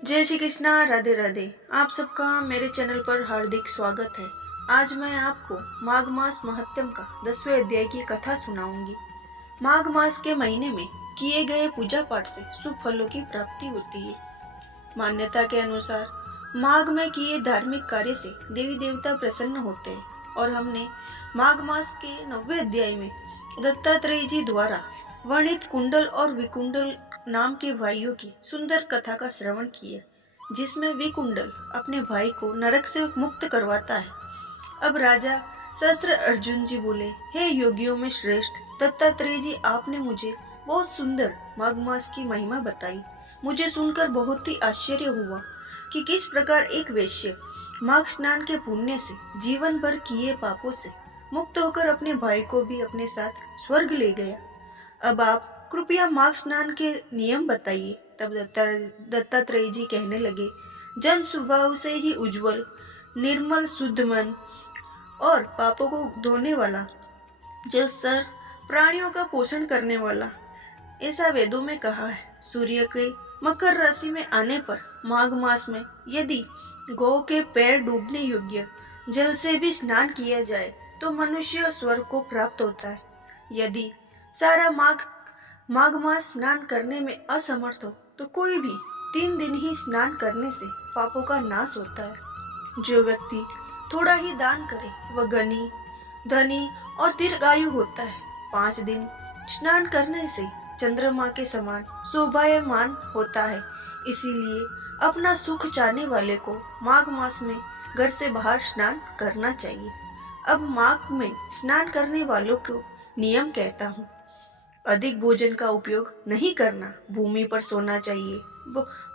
जय श्री कृष्णा, राधे राधे। आप सबका मेरे चैनल पर हार्दिक स्वागत है। आज मैं आपको माघ मास महात्म्य का 10वें अध्याय की कथा सुनाऊंगी। माघ मास के महीने में किए गए पूजा पाठ से शुभ फलों की प्राप्ति होती है। मान्यता के अनुसार माघ में किए धार्मिक कार्य से देवी देवता प्रसन्न होते हैं और हमने माघ मास के 9वें अध्याय में दत्तात्रेय जी द्वारा वर्णित कुंडल और विकुंडल नाम के भाइयों की सुंदर कथा का श्रवण किया, जिसमें विकुंडल अपने भाई को नरक से मुक्त करवाता है। अब राजा शस्त्र अर्जुन जी बोले, हे योगियों में श्रेष्ठ दत्तात्रेय जी, आपने मुझे बहुत सुंदर माघ मास की महिमा बताई। मुझे सुनकर बहुत ही आश्चर्य हुआ कि किस प्रकार एक वैश्य माघ स्नान के पुण्य से जीवन भर किए पापों से मुक्त होकर अपने भाई को भी अपने साथ स्वर्ग ले गया। अब आप कृपया माघ स्नान के नियम बताइए। तब दत्तात्रेय जी कहने लगे, जन स्वभाव से ही उज्जवल, निर्मल, शुद्ध मन और पापों को धोने वाला, जलचर प्राणियों का पोषण करने वाला, ऐसा वेदों में कहा है। सूर्य के मकर राशि में आने पर माघ मास में यदि गौ के पैर डूबने योग्य जल से भी स्नान किया जाए तो मनुष्य स्वर्ग को प्राप्त होता है। यदि सारा माघ मास स्नान करने में असमर्थ हो तो कोई भी 3 दिन ही स्नान करने से पापों का नाश होता है। जो व्यक्ति थोड़ा ही दान करे वह गनी, धनी और दीर्घायु होता है। 5 दिन स्नान करने से चंद्रमा के समान शोभायमान होता है। इसीलिए अपना सुख चाहने वाले को माघ मास में घर से बाहर स्नान करना चाहिए। अब माघ में स्नान करने वालों को नियम कहता हूँ। अधिक भोजन का उपयोग नहीं करना, भूमि पर सोना चाहिए,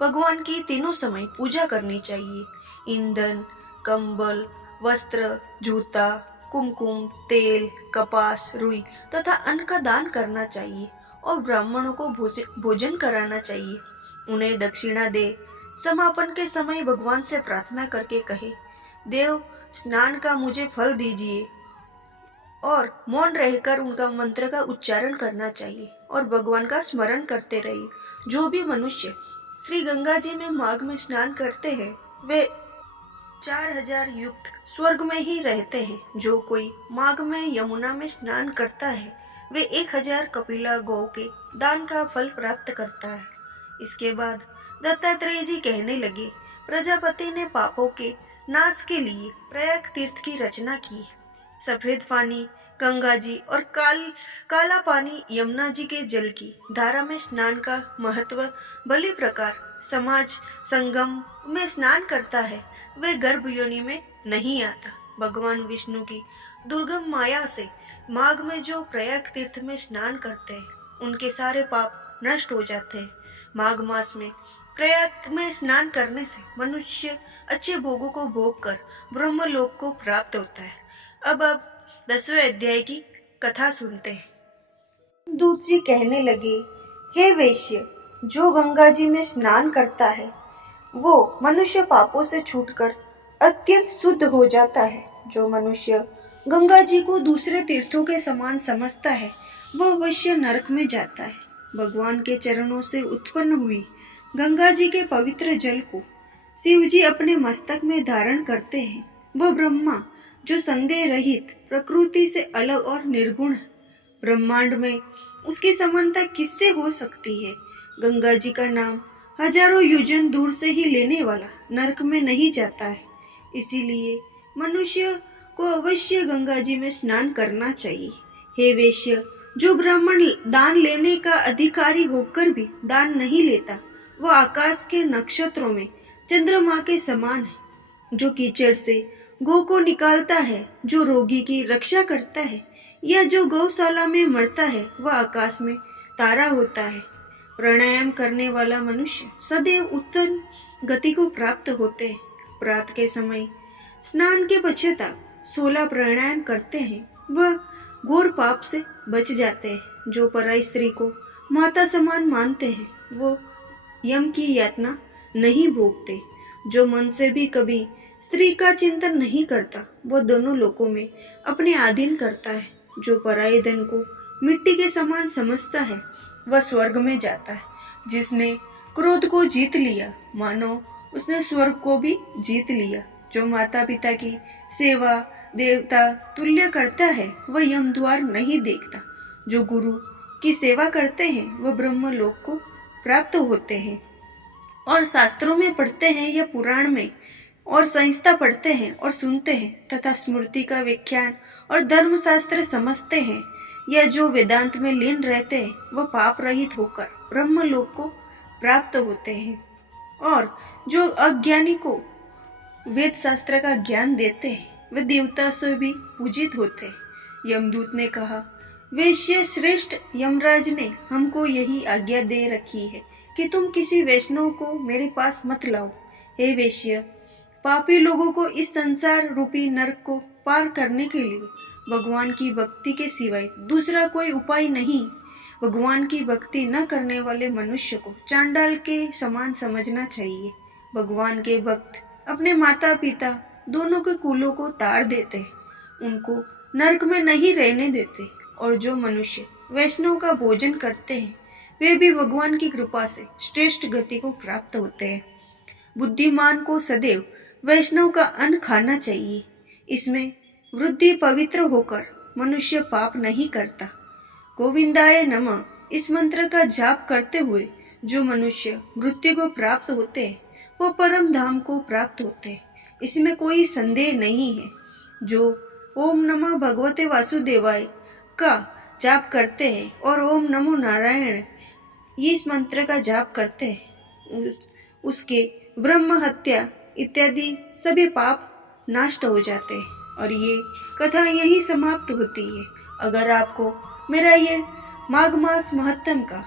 भगवान की तीनों समय पूजा करनी चाहिए। ईंधन, कंबल, वस्त्र, जूता, कुमकुम, तेल, कपास, रुई तथा अन्न का दान करना चाहिए और ब्राह्मणों को भोजन कराना चाहिए। उन्हें दक्षिणा दे। समापन के समय भगवान से प्रार्थना करके कहे, देव स्नान का मुझे फल दीजिए, और मौन रहकर उनका मंत्र का उच्चारण करना चाहिए और भगवान का स्मरण करते रहिए। जो भी मनुष्य श्री गंगा जी में माघ में स्नान करते हैं वे 4000 युक्त स्वर्ग में ही रहते हैं। जो कोई माघ में यमुना में स्नान करता है वे 1000 कपिला गौ के दान का फल प्राप्त करता है। इसके बाद दत्तात्रेय जी कहने लगे, प्रजापति ने पापों के नाश के लिए प्रयाग तीर्थ की रचना की। सफेद पानी गंगा जी और काला पानी यमुना जी के जल की धारा में स्नान का महत्व भली प्रकार समाज संगम में स्नान करता है वे गर्भ योनि में नहीं आता। भगवान विष्णु की दुर्गम माया से माघ में जो प्रयाग तीर्थ में स्नान करते हैं उनके सारे पाप नष्ट हो जाते हैं। माघ मास में प्रयाग में स्नान करने से मनुष्य अच्छे भोगों को भोग कर ब्रह्मलोक को प्राप्त होता है। अब 10वें अध्याय की कथा सुनते हैं। दूत जी कहने लगे, हे वैश्य, जो गंगा जी में स्नान करता है वो मनुष्य पापों से छूटकर अत्यंत शुद्ध हो जाता है। जो मनुष्य गंगा जी को दूसरे तीर्थों के समान समझता है वह अवश्य नरक में जाता है। भगवान के चरणों से उत्पन्न हुई गंगा जी के पवित्र जल को शिव जी अपने मस्तक में धारण करते हैं। वह ब्रह्मा जो संदेह रहित, प्रकृति से अलग और निर्गुण है। ब्रह्मांड में उसकी समानता किससे हो सकती है? गंगा जी का नाम हजारों योजन दूर से ही लेने वाला नरक में नहीं जाता है। इसीलिए मनुष्य को अवश्य गंगा जी में स्नान करना चाहिए। हे वैश्य, जो ब्राह्मण दान लेने का अधिकारी होकर भी दान नहीं लेता वह आकाश के नक्षत्रों में चंद्रमा के समान है। जो कीचड़ से गौ को निकालता है, जो रोगी की रक्षा करता है या जो गौशाला में मरता है वह आकाश में तारा होता है। प्राणायाम करने वाला मनुष्य सदैव उत्तम गति को प्राप्त होते हैं। प्रातः के समय स्नान के पश्चात 16 प्राणायाम करते हैं वह घोर पाप से बच जाते हैं। जो पराई स्त्री को माता समान मानते हैं वो यम की यातना नहीं भोगते। जो मन से भी कभी स्त्री का चिंतन नहीं करता वह दोनों लोकों में अपने अधीन करता है। जो पराये धन को मिट्टी के समान समझता है वह स्वर्ग में जाता है। जिसने क्रोध को जीत लिया, मानो उसने स्वर्ग को भी जीत लिया। जो माता पिता की सेवा देवता तुल्य करता है वह यम द्वार नहीं देखता। जो गुरु की सेवा करते हैं वह ब्रह्म लोक को प्राप्त होते हैं। और शास्त्रों में पढ़ते हैं या पुराण में और संहिता पढ़ते हैं और सुनते हैं तथा स्मृति का व्याख्यान और धर्मशास्त्र समझते हैं, या जो वेदांत में लीन रहते हैं वह पाप रहित होकर ब्रह्म लोक को प्राप्त होते हैं। और जो अज्ञानी को वेद शास्त्र का ज्ञान देते हैं वे देवता से भी पूजित होते हैं। यमदूत ने कहा, वैश्य श्रेष्ठ यमराज ने हमको यही आज्ञा दे रखी है कि तुम किसी वैष्णव को मेरे पास मत लाओ। हे वैश्य, पापी लोगों को इस संसार रूपी नरक को पार करने के लिए भगवान की भक्ति के सिवाय दूसरा कोई उपाय नहीं। भगवान की भक्ति न करने वाले मनुष्य को चांडाल के समान समझना चाहिए। भगवान के भक्त अपने माता पिता दोनों के कुलों को ताड़ देते हैं, उनको नरक में नहीं रहने देते। और जो मनुष्य वैष्णव का भोजन करते हैं वे भी भगवान की कृपा से श्रेष्ठ गति को प्राप्त होते हैं। बुद्धिमान को सदैव वैष्णव का अन्न खाना चाहिए। इसमें वृद्धि पवित्र होकर मनुष्य पाप नहीं करता। गोविंदाय नमः इस मंत्र का जाप करते हुए जो मनुष्य मृत्यु को प्राप्त होते हैं वो परम धाम को प्राप्त होते हैं, इसमें कोई संदेह नहीं है। जो ओम नमः भगवते वासुदेवाय का जाप करते हैं और ओम नमो नारायण इस मंत्र का जाप करते हैं उसके ब्रह्म हत्या इत्यादि सभी पाप नष्ट हो जाते हैं। और ये कथा यही समाप्त होती है। अगर आपको मेरा ये माघ मास महत्तम का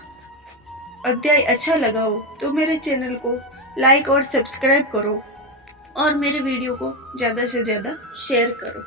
अध्याय अच्छा लगा हो तो मेरे चैनल को लाइक और सब्सक्राइब करो और मेरे वीडियो को ज़्यादा से ज़्यादा शेयर करो।